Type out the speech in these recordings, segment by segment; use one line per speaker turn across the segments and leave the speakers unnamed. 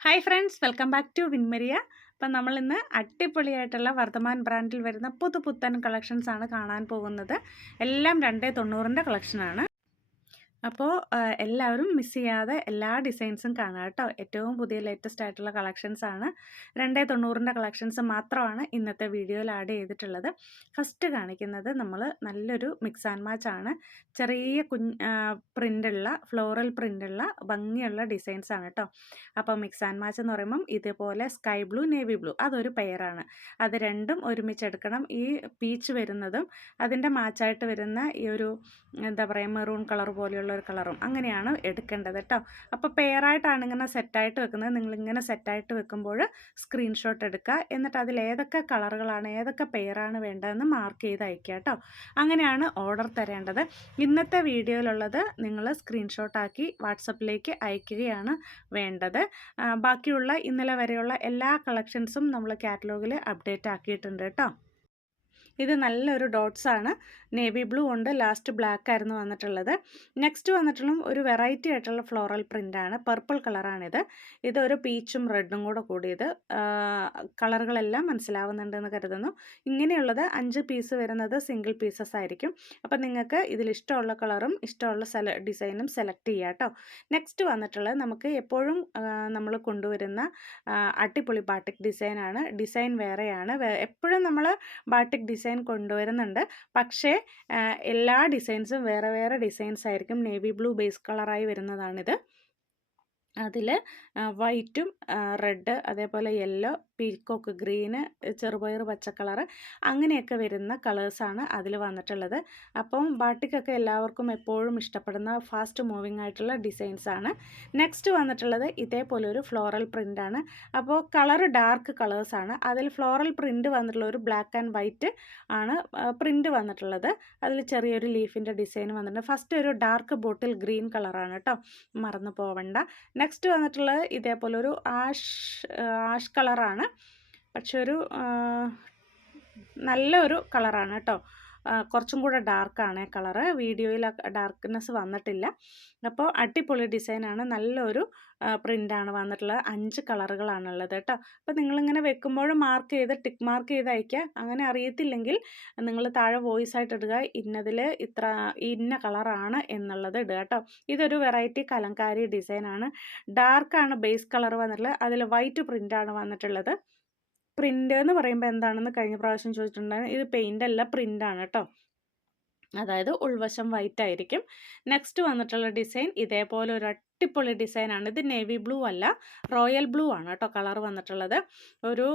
Hi friends welcome back to വിൻമരിയ അപ്പം നമ്മൾ ഇന്ന് അടിപൊളിയായിട്ടുള്ള വർദ്ധമാൻ ബ്രാൻഡിൽ വരുന്ന പുതു പുത്തൻ കളക്ഷൻസാണ് കാണാൻ പോകുന്നത്. എല്ലാം രണ്ടേ തൊണ്ണൂറിന്റെ കളക്ഷനാണ് അപ്പോൾ എല്ലാവരും മിസ് ചെയ്യാതെ എല്ലാ ഡിസൈൻസും കാണുക കേട്ടോ. ഏറ്റവും പുതിയ ലേറ്റസ്റ്റ് ആയിട്ടുള്ള കളക്ഷൻസ് ആണ്. രണ്ടേ തൊണ്ണൂറിന്റെ കളക്ഷൻസ് മാത്രമാണ് ഇന്നത്തെ വീഡിയോയിൽ ആഡ് ചെയ്തിട്ടുള്ളത്. ഫസ്റ്റ് കാണിക്കുന്നത് നമ്മൾ നല്ലൊരു മിക്സ് ആൻഡ് മാച്ച് ആണ്. ചെറിയ കുഞ്ഞ് പ്രിന്റുള്ള ഫ്ലോറൽ പ്രിന്റുള്ള ഭംഗിയുള്ള ഡിസൈൻസ് ആണ് കേട്ടോ. അപ്പോൾ മിക്സ് ആൻഡ് മാച്ച് എന്ന് പറയുമ്പം ഇതേപോലെ സ്കൈ ബ്ലൂ നേവി ബ്ലൂ അതൊരു പെയറാണ് അത് രണ്ടും ഒരുമിച്ച് എടുക്കണം. ഈ പീച്ച് വരുന്നതും അതിന്റെ മാച്ചായിട്ട് വരുന്ന ഈ ഒരു എന്താ പറയുക മെറൂൺ കളർ പോലെയുള്ള ഒരു കളറും അങ്ങനെയാണ് എടുക്കേണ്ടത് കേട്ടോ. അപ്പോൾ പെയറായിട്ടാണ് ഇങ്ങനെ സെറ്റായിട്ട് വെക്കുന്നത്. നിങ്ങളിങ്ങനെ സെറ്റായിട്ട് വെക്കുമ്പോൾ സ്ക്രീൻഷോട്ട് എടുക്കുക. എന്നിട്ട് അതിൽ ഏതൊക്കെ കളറുകളാണ് ഏതൊക്കെ പെയറാണ് വേണ്ടതെന്ന് മാർക്ക് ചെയ്ത് അയക്കുക കേട്ടോ. അങ്ങനെയാണ് ഓർഡർ തരേണ്ടത്. ഇന്നത്തെ വീഡിയോയിലുള്ളത് നിങ്ങൾ സ്ക്രീൻഷോട്ടാക്കി വാട്സപ്പിലേക്ക് അയക്കുകയാണ് വേണ്ടത്. ബാക്കിയുള്ള ഇന്നലെ വരെയുള്ള എല്ലാ കളക്ഷൻസും നമ്മൾ കാറ്റലോഗിൽ അപ്ഡേറ്റ് ആക്കിയിട്ടുണ്ട് കേട്ടോ. ഇത് നല്ലൊരു ഡോട്ട്സ് ആണ്. നേവി ബ്ലൂ ഉണ്ട് ലാസ്റ്റ് ബ്ലാക്ക് ആയിരുന്നു വന്നിട്ടുള്ളത്. നെക്സ്റ്റ് വന്നിട്ടുള്ള ഒരു വെറൈറ്റി ആയിട്ടുള്ള ഫ്ലോറൽ പ്രിന്റാണ് പർപ്പിൾ കളറാണിത് ഇതൊരു പീച്ചും റെഡും കൂടെ കൂടിയത്. കളറുകളെല്ലാം മനസ്സിലാവുന്നുണ്ടെന്ന് കരുതുന്നു. ഇങ്ങനെയുള്ളത് അഞ്ച് പീസ് വരുന്നത് സിംഗിൾ പീസസ് ആയിരിക്കും. അപ്പം നിങ്ങൾക്ക് ഇതിൽ ഇഷ്ടമുള്ള കളറും ഇഷ്ടമുള്ള സെല ഡിസൈനും സെലക്ട് ചെയ്യുക കേട്ടോ നെക്സ്റ്റ് വന്നിട്ടുള്ളത് നമുക്ക് എപ്പോഴും നമ്മൾ കൊണ്ടുവരുന്ന അടിപൊളി ബാട്ടിക് ഡിസൈനാണ് ഡിസൈൻ വേറെയാണ്. എപ്പോഴും നമ്മൾ ബാട്ടിക് ഡിസൈൻ കൊണ്ടുവരുന്നുണ്ട്. പക്ഷേ എല്ലാ ഡിസൈൻസും വേറെ വേറെ ഡിസൈൻസ് ആയിരിക്കും. നേവി ബ്ലൂ ബേസ് കളറായി വരുന്നതാണിത്. അതിൽ വൈറ്റും റെഡ് അതേപോലെ യെല്ലോ പീക്കോക്ക് ഗ്രീന് ചെറുപയർ പച്ച കളർ അങ്ങനെയൊക്കെ വരുന്ന കളേഴ്സാണ് അതിൽ വന്നിട്ടുള്ളത്. അപ്പം ബാട്ടിക്കൊക്കെ എല്ലാവർക്കും എപ്പോഴും ഇഷ്ടപ്പെടുന്ന ഫാസ്റ്റ് മൂവിങ് ആയിട്ടുള്ള ഡിസൈൻസ് ആണ് നെക്സ്റ്റ് വന്നിട്ടുള്ളത് ഇതേപോലെ ഒരു ഫ്ലോറൽ പ്രിന്റാണ്. അപ്പോൾ കളർ ഡാർക്ക് കളേഴ്സാണ്. അതിൽ ഫ്ലോറൽ പ്രിന്റ് വന്നിട്ടുള്ള ഒരു ബ്ലാക്ക് ആൻഡ് വൈറ്റ് ആണ് പ്രിന്റ് വന്നിട്ടുള്ളത്. അതിൽ ചെറിയൊരു ലീഫിന്റെ ഡിസൈൻ വന്നിട്ടുണ്ട്. ഫസ്റ്റ് ഒരു ഡാർക്ക് ബോട്ടിൽ ഗ്രീൻ കളറാണ് കേട്ടോ. മറന്നു പോവണ്ട. നെക്സ്റ്റ് വന്നിട്ടുള്ളത് ഇതേപോലെ ഒരു ആഷ് ആഷ് കളറാണ്. പക്ഷെ ഒരു നല്ല ഒരു കളറാണ് കേട്ടോ. കുറച്ചും കൂടെ ഡാർക്കാണ് കളറ്. വീഡിയോയിൽ ഡാർക്ക്നെസ് വന്നിട്ടില്ല. അപ്പോൾ അടിപൊളി ഡിസൈനാണ്. നല്ലൊരു പ്രിന്റാണ് വന്നിട്ടുള്ളത്. അഞ്ച് കളറുകളാണുള്ളത് കേട്ടോ. അപ്പോൾ നിങ്ങളിങ്ങനെ വെക്കുമ്പോൾ മാർക്ക് ചെയ്ത് ടിക്ക് മാർക്ക് ചെയ്ത് അയക്കുക അങ്ങനെ അറിയത്തില്ലെങ്കിൽ നിങ്ങൾ താഴെ വോയിസ് ആയിട്ട് ഇടുക. ഇന്നതിൽ ഇത്ര ഇന്ന കളറാണ് എന്നുള്ളത് ഇടുക കേട്ടോ. ഇതൊരു വെറൈറ്റി കലങ്കാരി ഡിസൈനാണ്. ഡാർക്കാണ് ബേസ് കളർ വന്നിട്ടുള്ളത്. അതിൽ വൈറ്റ് പ്രിന്റാണ് വന്നിട്ടുള്ളത്. പ്രിന്റ് എന്ന് പറയുമ്പോൾ എന്താണെന്ന് കഴിഞ്ഞ പ്രാവശ്യം ചോദിച്ചിട്ടുണ്ടായിരുന്നു. ഇത് പെയിന്റ് അല്ല പ്രിന്റാണ് കേട്ടോ അതായത് ഉൾവശം വൈറ്റ് ആയിരിക്കും. നെക്സ്റ്റ് വന്നിട്ടുള്ള ഡിസൈൻ ഇതേപോലെ ഒരു അടിപൊളി ഡിസൈനാണ്. ഇത് നേവി ബ്ലൂ അല്ല റോയൽ ബ്ലൂ ആണ് കേട്ടോ കളർ വന്നിട്ടുള്ളത്. ഒരു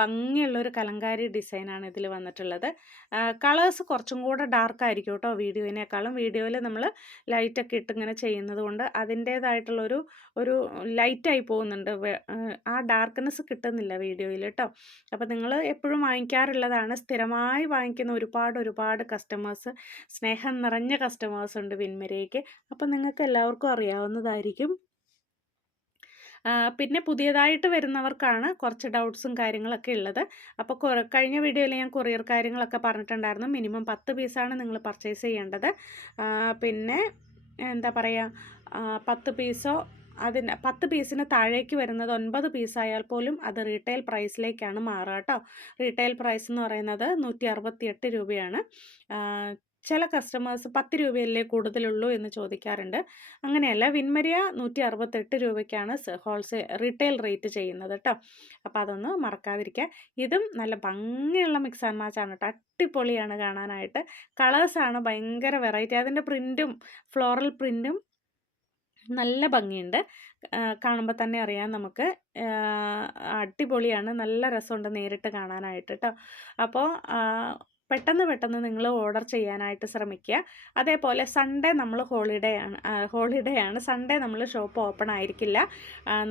ഭംഗിയുള്ളൊരു കലങ്കാരി ഡിസൈനാണ് ഇതിൽ വന്നിട്ടുള്ളത്. കളേഴ്സ് കുറച്ചും കൂടെ ഡാർക്ക് ആയിരിക്കും കേട്ടോ വീഡിയോയിനേക്കാളും വീഡിയോയിൽ നമ്മൾ ലൈറ്റൊക്കെ ഇട്ട് ഇങ്ങനെ ചെയ്യുന്നത് കൊണ്ട് അതിന്റേതായിട്ടുള്ളൊരു ഒരു ലൈറ്റായി പോകുന്നുണ്ട്. ആ ഡാർക്ക്നെസ് കിട്ടുന്നില്ല വീഡിയോയിൽ കേട്ടോ അപ്പോൾ നിങ്ങൾ എപ്പോഴും വാങ്ങിക്കാറുള്ളതാണ്. സ്ഥിരമായി വാങ്ങിക്കുന്ന ഒരുപാട് ഒരുപാട് കസ്റ്റമേഴ്സ് സ്നേഹം നിറഞ്ഞ കസ്റ്റമേഴ്സ് ഉണ്ട് വിൻമരയ്ക്ക്. അപ്പോൾ നിങ്ങൾക്ക് എല്ലാവർക്കും അറിയാവുന്നതായിരിക്കും ആയിരിക്കും. പിന്നെ പുതിയതായിട്ട് വരുന്നവർക്കാണ് കുറച്ച് ഡൗട്ട്സും കാര്യങ്ങളൊക്കെ ഉള്ളത്. അപ്പോൾ കഴിഞ്ഞ വീഡിയോയിൽ ഞാൻ കൊറിയർ കാര്യങ്ങളൊക്കെ പറഞ്ഞിട്ടുണ്ടായിരുന്നു. മിനിമം പത്ത് പീസാണ് നിങ്ങൾ പർച്ചേസ് ചെയ്യേണ്ടത്. പിന്നെ എന്താ പറയുക പത്ത് പീസോ അതിന് പത്ത് പീസിന് താഴേക്ക് വരുന്നത് ഒൻപത് പീസായാൽ പോലും അത് റീറ്റെയിൽ പ്രൈസിലേക്കാണ് മാറുക കേട്ടോ റീറ്റെയിൽ പ്രൈസ് എന്ന് പറയുന്നത് നൂറ്റി രൂപയാണ്. ചില കസ്റ്റമേഴ്സ് പത്ത് രൂപയല്ലേ കൂടുതലുള്ളൂ എന്ന് ചോദിക്കാറുണ്ട്. അങ്ങനെയല്ല വിൻമരിയ നൂറ്റി അറുപത്തെട്ട് രൂപയ്ക്കാണ് ഹോൾസെയിൽ റീറ്റെയിൽ റേറ്റ് ചെയ്യുന്നത് കേട്ടോ അപ്പോൾ അതൊന്ന് മറക്കാതിരിക്കുക ഇതും നല്ല ഭംഗിയുള്ള മിക്സ് ആൻഡ് മാച്ചാണ് കേട്ടോ അടിപൊളിയാണ് കാണാനായിട്ട്. കളേഴ്സാണ് ഭയങ്കര വെറൈറ്റി. അതിന്റെ പ്രിന്റും ഫ്ലോറൽ പ്രിന്റും നല്ല ഭംഗിയുണ്ട്. കാണുമ്പോൾ തന്നെ അറിയാം നമുക്ക്. അടിപൊളിയാണ്. നല്ല രസമുണ്ട് നേരിട്ട് കാണാനായിട്ട് കേട്ടോ അപ്പോൾ പെട്ടെന്ന് പെട്ടെന്ന് നിങ്ങൾ ഓർഡർ ചെയ്യാനായിട്ട് ശ്രമിക്കുക. അതേപോലെ സൺഡേ നമ്മൾ ഹോളിഡേ ആണ്. ഹോളിഡേ ആണ്. സൺഡേ നമ്മൾ ഷോപ്പ് ഓപ്പൺ ആയിരിക്കില്ല.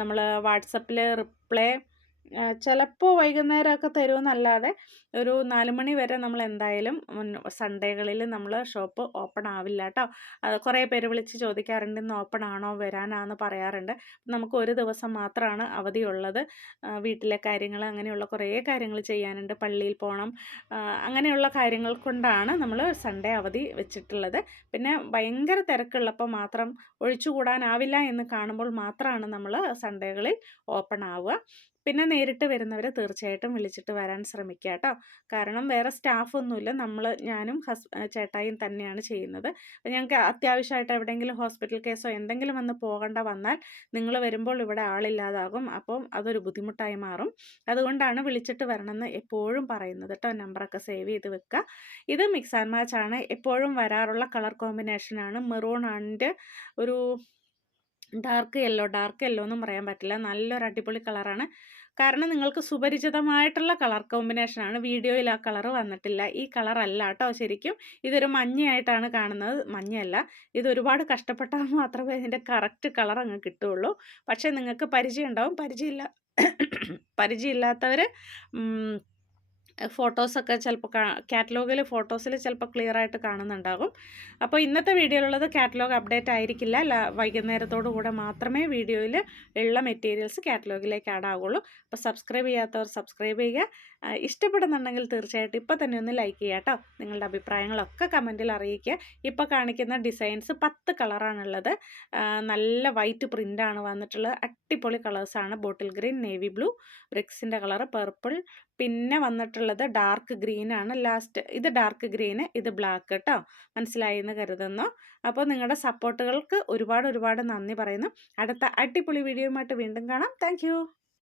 നമ്മൾ വാട്സപ്പിൽ റിപ്ലൈ ചിലപ്പോൾ വൈകുന്നേരമൊക്കെ തരുമെന്നല്ലാതെ ഒരു നാല് മണി വരെ നമ്മൾ എന്തായാലും സൺഡേകളിൽ നമ്മൾ ഷോപ്പ് ഓപ്പൺ ആവില്ല കേട്ടോ കുറേ പേര് വിളിച്ച് ചോദിക്കാറുണ്ട് ഇന്ന് ഓപ്പൺ ആണോ? വരാനാന്ന് പറയാറുണ്ട്. നമുക്ക് ഒരു ദിവസം മാത്രമാണ് അവധിയുള്ളത്. വീട്ടിലെ കാര്യങ്ങൾ അങ്ങനെയുള്ള കുറേ കാര്യങ്ങൾ ചെയ്യാനുണ്ട്. പള്ളിയിൽ പോകണം അങ്ങനെയുള്ള കാര്യങ്ങൾ കൊണ്ടാണ് നമ്മൾ സൺഡേ അവധി വെച്ചിട്ടുള്ളത്. പിന്നെ ഭയങ്കര തിരക്കുള്ളപ്പോൾ മാത്രം ഒഴിച്ചുകൂടാനാവില്ല എന്ന് കാണുമ്പോൾ മാത്രമാണ് നമ്മൾ സൺഡേകളിൽ ഓപ്പൺ ആവുക. പിന്നെ നേരിട്ട് വരുന്നവരെ തീർച്ചയായിട്ടും വിളിച്ചിട്ട് വരാൻ ശ്രമിക്കുക കേട്ടോ. കാരണം വേറെ സ്റ്റാഫൊന്നുമില്ല നമ്മൾ ഞാനും ഹസ് ചേട്ടായും തന്നെയാണ് ചെയ്യുന്നത്. ഞങ്ങൾക്ക് അത്യാവശ്യമായിട്ട് എവിടെയെങ്കിലും ഹോസ്പിറ്റൽ കേസോ എന്തെങ്കിലും വന്ന് പോകേണ്ട വന്നാൽ നിങ്ങൾ വരുമ്പോൾ ഇവിടെ ആളില്ലാതാകും. അപ്പം അതൊരു ബുദ്ധിമുട്ടായി മാറും. അതുകൊണ്ടാണ് വിളിച്ചിട്ട് വരണമെന്ന് എപ്പോഴും പറയുന്നത് കേട്ടോ. നമ്പറൊക്കെ സേവ് ചെയ്ത് വെക്കുക. ഇത് മിക്സ് ആൻഡ് മാച്ച് ആണ്. എപ്പോഴും വരാറുള്ള കളർ കോമ്പിനേഷനാണ്. മെറൂൺ ആൻഡ് ഒരു ഡാർക്ക് യെല്ലോ ഡാർക്ക് യെല്ലോ എന്നും പറയാൻ പറ്റില്ല. നല്ലൊരു അടിപൊളി കളറാണ്. കാരണം നിങ്ങൾക്ക് സുപരിചിതമായിട്ടുള്ള കളർ കോമ്പിനേഷനാണ് വീഡിയോയിൽ ആ കളർ വന്നിട്ടില്ല. ഈ കളറല്ല കേട്ടോ ശരിക്കും. ഇതൊരു മഞ്ഞയായിട്ടാണ് കാണുന്നത്. മഞ്ഞയല്ല. ഇത് ഒരുപാട് കഷ്ടപ്പെട്ടാൽ മാത്രമേ ഇതിന്റെ കറക്റ്റ് കളർ അങ്ങ് കിട്ടുകയുള്ളൂ. പക്ഷേ നിങ്ങൾക്ക് പരിചയം ഉണ്ടാവും പരിചയമില്ല പരിചയമില്ലാത്തവർ ഫോട്ടോസൊക്കെ ചിലപ്പോൾ കാറ്റലോഗിൽ ഫോട്ടോസിൽ ചിലപ്പോൾ ക്ലിയർ ആയിട്ട് കാണുന്നുണ്ടാകും. അപ്പോൾ ഇന്നത്തെ വീഡിയോയിലുള്ളത് കാറ്റലോഗ് അപ്ഡേറ്റ് ആയിരിക്കില്ല. വൈകുന്നേരത്തോടു കൂടെ മാത്രമേ വീഡിയോയിൽ ഉള്ള മെറ്റീരിയൽസ് കാറ്റലോഗിലേക്ക് ആഡ് ആവുള്ളൂ അപ്പോൾ സബ്സ്ക്രൈബ് ചെയ്യാത്തവർ സബ്സ്ക്രൈബ് ചെയ്യുക. ഇഷ്ടപ്പെടുന്നുണ്ടെങ്കിൽ തീർച്ചയായിട്ടും ഇപ്പോൾ തന്നെ ഒന്ന് ലൈക്ക് ചെയ്യുക കേട്ടോ. നിങ്ങളുടെ അഭിപ്രായങ്ങളൊക്കെ കമന്റിൽ അറിയിക്കുക. ഇപ്പോൾ കാണിക്കുന്ന ഡിസൈൻസ് പത്ത് കളറാണുള്ളത്. നല്ല വൈറ്റ് പ്രിന്റാണ് വന്നിട്ടുള്ളത്. അടിപൊളി കളേഴ്സാണ്. ബോട്ടിൽ ഗ്രീൻ നേവി ബ്ലൂ ബ്രിക്സിന്റെ കളർ പർപ്പിൾ. പിന്നെ വന്നിട്ടുള്ളത് ഡാർക്ക് ഗ്രീൻ ആണ്. ലാസ്റ്റ് ഇത് ഡാർക്ക് ഗ്രീന് ഇത് ബ്ലാക്ക് കേട്ടോ മനസ്സിലായി എന്ന് കരുതുന്നു. അപ്പോൾ നിങ്ങളുടെ സപ്പോർട്ടുകൾക്ക് ഒരുപാട് ഒരുപാട് നന്ദി പറയുന്നു. അടുത്ത അടിപൊളി വീഡിയോയുമായിട്ട് വീണ്ടും കാണാം. താങ്ക്